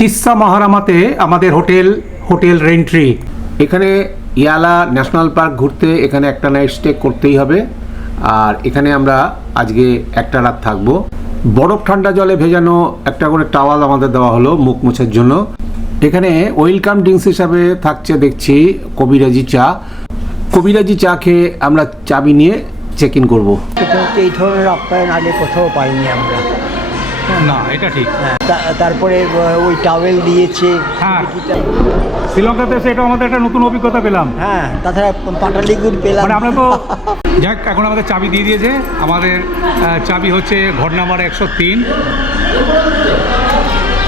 তিস্সা মহারামাতে আমাদের hotel re-entry. এখানে ইয়ালা national park ঘুরতে এখানে একটা নাইট স্টে করতেই হবে। আর এখানে আমরা আজকে একটা রাত থাকবো। বরফ ঠান্ডা জলে ভেজানো একটা করে টাওয়াল আমাদের দেওয়া হলো মুখ মোছার জন্য। এখানে ওয়েলকাম ড্রিঙ্কস হিসাবে থাকছে দেখছি কবিরাজি চা খেয়ে আমরা চাবি নিয়ে চেক ইন করবো। এটা হচ্ছে এই ধরনের আপ্যায়ন আগে কোথাও পাইনি আমরা। না, এটা ঠিক। তারপরে ওই টাওয়েল দিয়েছে। হ্যাঁ, শ্রীলঙ্কাতে সেটা আমাদের একটা নতুন অভিজ্ঞতা পেলাম। হ্যাঁ, তাছাড়া পাটালি গুড় পেলাম। মানে আমরা তো যাক, এখন আমাদের চাবি দিয়ে দিয়েছে। আমাদের চাবি হচ্ছে ঘর নাম্বার 103।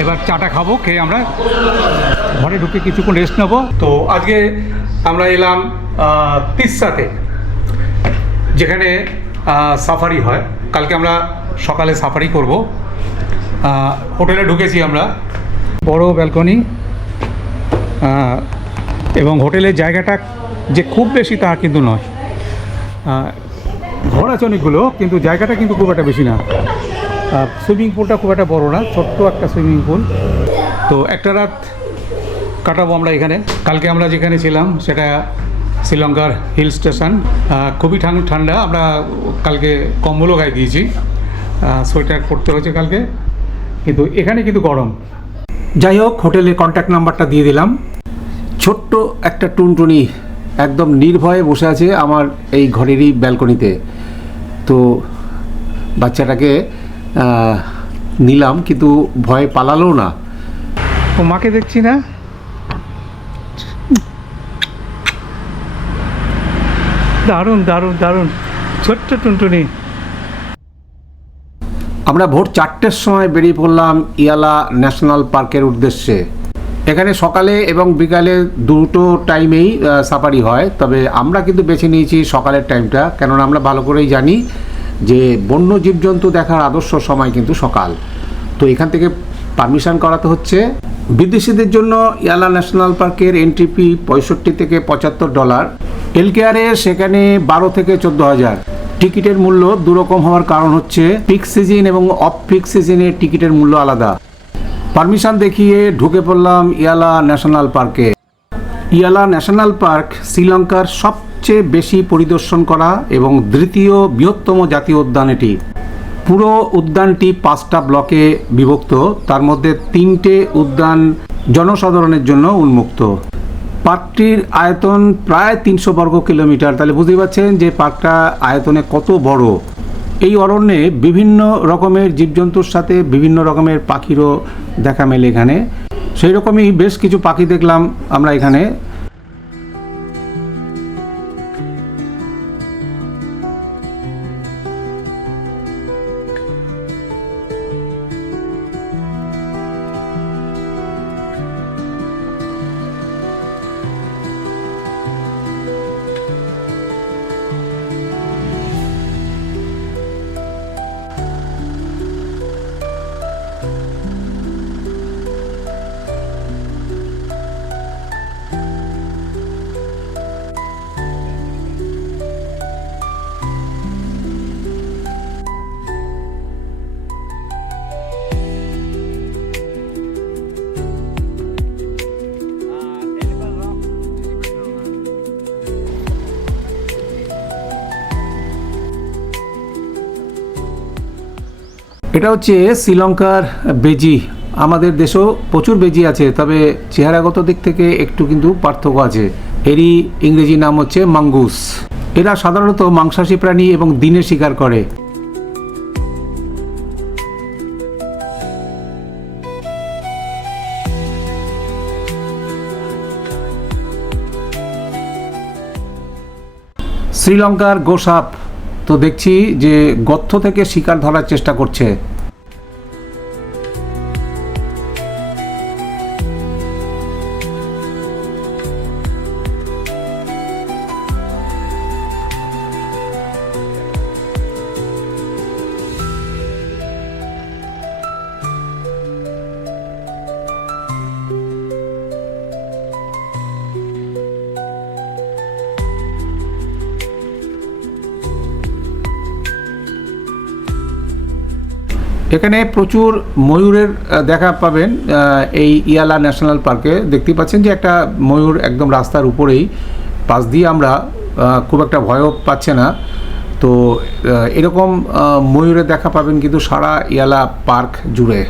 এবার চাটা খাবো, খেয়ে আমরা ঘরে ঢুকে কিছুক্ষণ রেস্ট নেবো। তো আজকে আমরা এলাম তিস্সাতে, যেখানে সাফারি হয়। কালকে আমরা সকালে সাফারি করব। হোটেলে ঢুকেছি আমরা, বড় ব্যালকনি, এবং হোটেলের জায়গাটা যে খুব বেশি তা কিন্তু নয়। ঘর আছে অনেকগুলো, কিন্তু জায়গাটা কিন্তু খুব একটা বেশি না। সুইমিং পুলটা খুব একটা বড় না, ছোট্ট একটা সুইমিং পুল। তো একটা রাত কাটাবো আমরা এখানে। কালকে আমরা যেখানে ছিলাম সেটা শ্রীলঙ্কার হিল স্টেশন। খুবই ঠান্ডা। আমরা কালকে কম্বলও গায়ে দিয়েছি, সোয়েটার পরতে হয়েছে কালকে, কিন্তু এখানে কিন্তু গরম। যাই হোক, হোটেলের কন্ট্যাক্ট নাম্বারটা দিয়ে দিলাম। ছোট্ট একটা টুনটুনি একদম নির্ভয়ে বসে আছে আমার এই ঘরেরই ব্যালকনিতে। তো বাচ্চাটাকে নিলাম, কিন্তু ভয়ে পালালো না। ও মাকে দেখছি না। দারুণ দারুণ দারুণ ছোট্ট টুনটুনি। আমরা ভোর 4টের সময় বেরিয়ে পড়লাম ইয়ালা ন্যাশনাল পার্কের উদ্দেশ্যে। এখানে সকালে এবং বিকালে দুটো টাইমেই সাফারি হয়, তবে আমরা কিন্তু বেছে নিয়েছি সকালের টাইমটা, কেননা আমরা ভালো করেই জানি যে বন্য জীবজন্তু দেখার আদর্শ সময় কিন্তু সকাল। তো এখান থেকে পারমিশন করাতে হচ্ছে। বিদেশিদের জন্য ইয়ালা ন্যাশনাল পার্কের এন্ট্রি ফি $65 থেকে $75। এলকেআরে সেখানে 12 থেকে 14,000। টিকিটের মূল্য দুরকম হওয়ার কারণ হচ্ছে পিক সিজন এবং অফ পিক সিজনে টিকিটের মূল্য আলাদা। পারমিশন দেখিয়ে ঢুকে পড়লাম ইয়ালা ন্যাশনাল পার্কে। ইয়ালা ন্যাশনাল পার্ক শ্রীলঙ্কার সবচেয়ে বেশি পরিদর্শন করা এবং দ্বিতীয় বৃহত্তম জাতীয় উদ্যান এটি। পুরো উদ্যানটি 5টা ব্লকে বিভক্ত, তার মধ্যে 3টে উদ্যান জনসাধারণের জন্য উন্মুক্ত। পার্কটির আয়তন প্রায় 300 বর্গ কিলোমিটার। তাহলে বুঝতে পারছেন যে পার্কটা আয়তনে কত বড়। এই অরণ্যে বিভিন্ন রকমের জীবজন্তুর সাথে বিভিন্ন রকমের পাখিরও দেখা মেলে এখানে। সেই রকমই বেশ কিছু পাখি দেখলাম আমরা এখানে। এটা হচ্ছে শ্রীলঙ্কার বেজি। আমাদের দেশেও প্রচুর বেজি আছে, তবে চেহারাগত দিক থেকে একটু কিন্তু পার্থক্য আছে। এরই ইংরেজি নাম হচ্ছে মাঙ্গুস। এরা সাধারণত মাংসাশী প্রাণী এবং দিনে শিকার করে। শ্রীলঙ্কার গোসাপ তো দেখছি যে গর্ত থেকে শিকার ধরার চেষ্টা করছে। এখানে প্রচুর ময়ূরের দেখা পাবেন এই ইয়ালা ন্যাশনাল পার্কে। দেখতেই পাচ্ছেন যে একটা ময়ূর একদম রাস্তার উপরেই, পাশ দিয়ে আমরা খুব একটা ভয়ও পাচ্ছে না। তো এরকম ময়ূরের দেখা পাবেন কিন্তু সারা ইয়ালা পার্ক জুড়ে।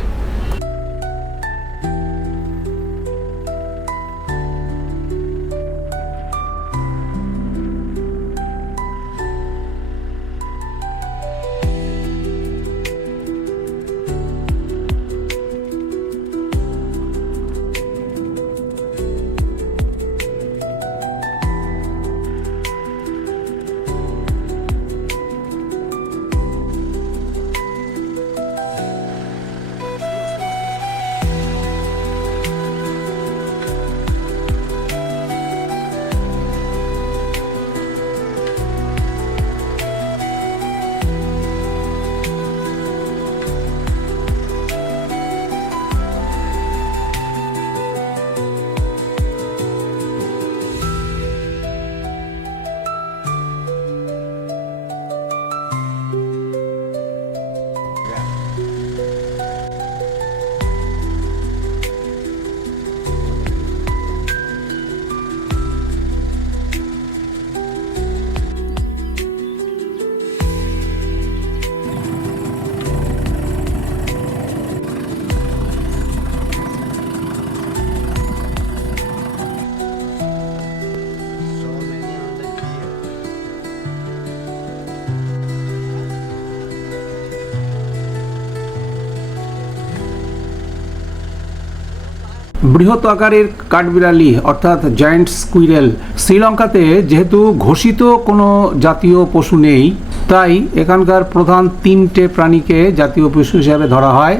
বৃহৎ আকারের কাঠবিড়ালি অর্থাৎ জায়ান্ট স্কুইরেল শ্রীলঙ্কাতে যেহেতু ঘোষিত কোনো জাতীয় পশু নেই, তাই এখানকার প্রধান তিনটে প্রাণীকে জাতীয় পশু হিসাবে ধরা হয়,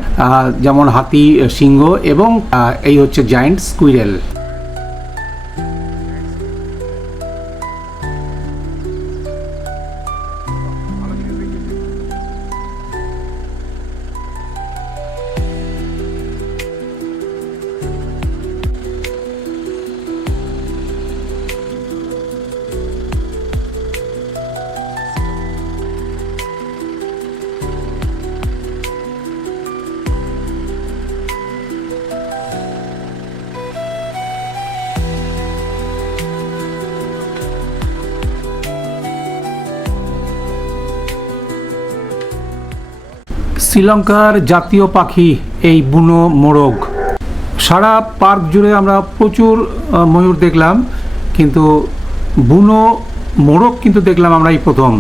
যেমন হাতি, সিংহ এবং এই হচ্ছে জায়ান্ট স্কুইরেল। শ্রীলঙ্কার জাতীয় পাখি এই বুনো মোরগ। সারা পার্ক জুড়ে আমরা প্রচুর ময়ূর দেখলাম, কিন্তু বুনো মোরগ কিন্তু দেখলাম আমরা এই প্রথম।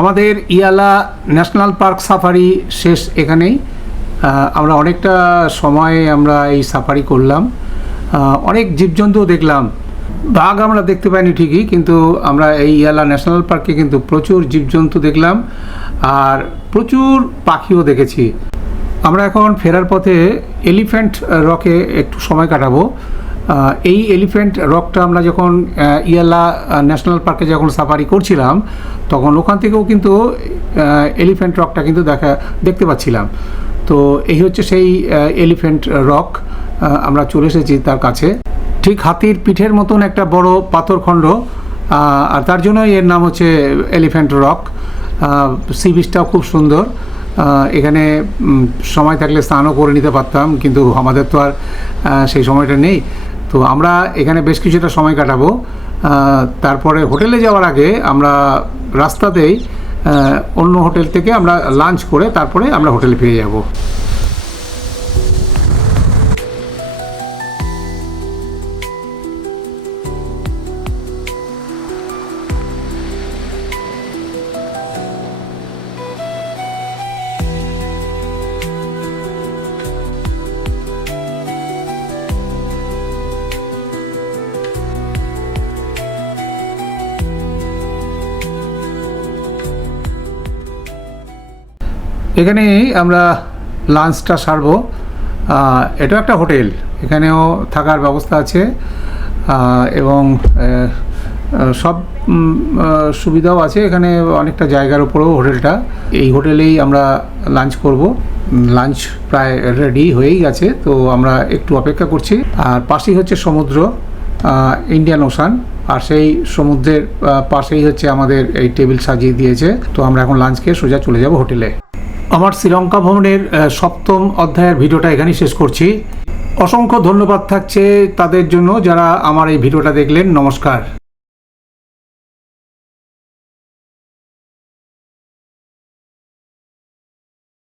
আমাদের ইয়ালা ন্যাশনাল পার্ক সাফারি শেষ এখানেই। আমরা অনেকটা সময় আমরা এই সাফারি করলাম, অনেক জীবজন্তুও দেখলাম। বাঘ আমরা দেখতে পাইনি ঠিকই, কিন্তু আমরা এই ইয়ালা ন্যাশনাল পার্কে কিন্তু প্রচুর জীবজন্তু দেখলাম আর প্রচুর পাখিও দেখেছি। আমরা এখন ফেরার পথে এলিফ্যান্ট রকে একটু সময় কাটাবো। এই এলিফ্যান্ট রকটা আমরা যখন ইয়ালা ন্যাশনাল পার্কে যখন সাফারি করছিলাম তখন ওখান থেকেও কিন্তু এলিফ্যান্ট রকটা কিন্তু দেখতে পাচ্ছিলাম। তো এই হচ্ছে সেই এলিফ্যান্ট রক, আমরা চলে এসেছি তার কাছে। ঠিক হাতির পিঠের মতন একটা বড় পাথরখণ্ড, আর তার জন্যই এর নাম হচ্ছে এলিফ্যান্ট রক। সি বিচটাও খুব সুন্দর। এখানে সময় থাকলে স্নানও করে নিতে পারতাম, কিন্তু আমাদের তো আর সেই সময়টা নেই। তো আমরা এখানে বেশ কিছুটা সময় কাটাবো। তারপরে হোটেলে যাওয়ার আগে আমরা রাস্তাতেই অন্য হোটেল থেকে আমরা লাঞ্চ করে তারপরে আমরা হোটেলে ফিরে যাব। এখানে আমরা লাঞ্চটা সারবো। এটা একটা হোটেল, এখানেও থাকার ব্যবস্থা আছে এবং সব সুবিধাও আছে। এখানে অনেকটা জায়গার উপরেও হোটেলটা। এই হোটেলেই আমরা লাঞ্চ করব। লাঞ্চ প্রায় রেডি হয়েই গেছে, তো আমরা একটু অপেক্ষা করছি। আর পাশেই হচ্ছে সমুদ্র, ইন্ডিয়ান ওশান, আর সেই সমুদ্রের পাশেই হচ্ছে আমাদের এই টেবিল সাজিয়ে দিয়েছে। তো আমরা এখন লাঞ্চ খেয়ে সোজা চলে যাব হোটেলে। আমার শ্রীলঙ্কা ভ্রমণের 7ম অধ্যায়ের ভিডিওটা এখানেই শেষ করছি। অসংখ্য ধন্যবাদ থাকছে তাদের জন্য যারা আমার এই ভিডিওটা দেখলেন। নমস্কার।